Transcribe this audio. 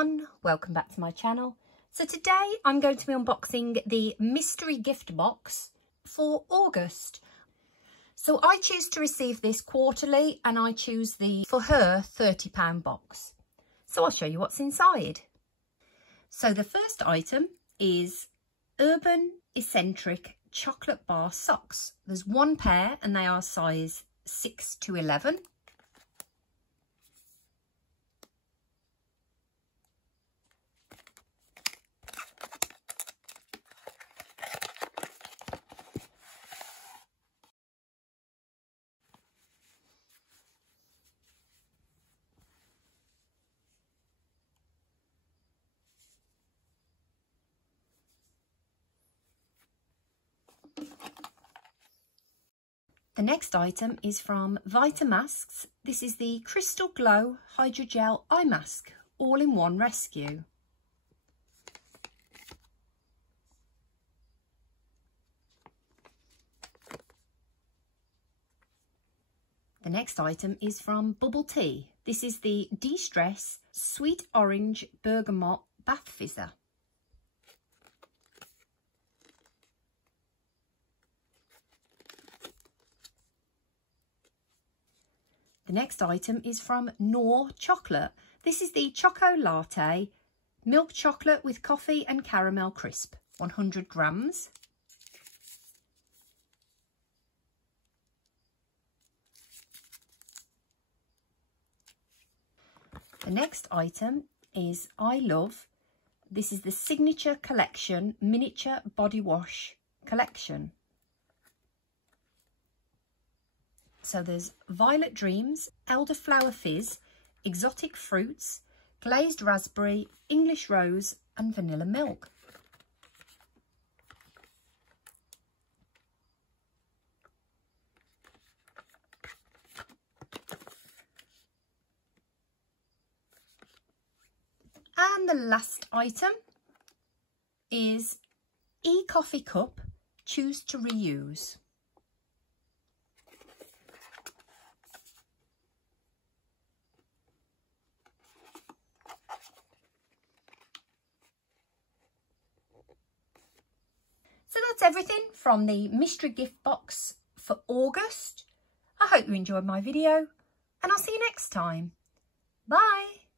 everyone, welcome back to my channel. So today I'm going to be unboxing the mystery gift box for August. So I choose to receive this quarterly and I choose the, for her, £30 box. So I'll show you what's inside. So the first item is Urban Eccentric chocolate bar socks. There's one pair and they are size 6 to 11. The next item is from Vitamasques. This is the Crystal Glow Hydrogel Eye Mask, all-in-one rescue. The next item is from Bubble Tea. This is the De-Stress Sweet Orange Bergamot Bath Fizzer. The next item is from Gnaw chocolate. This is the Choco Latte, milk chocolate with coffee and caramel crisp, 100 grams. The next item is I Love. This is the Signature Collection Miniature Body Wash Collection. So there's Violet Dreams, Elderflower Fizz, Exotic Fruits, Glazed Raspberry, English Rose and Vanilla Milk. And the last item is ecoffee cup, choose to reuse. So that's everything from the mystery gift box for August. I hope you enjoyed my video and I'll see you next time. Bye.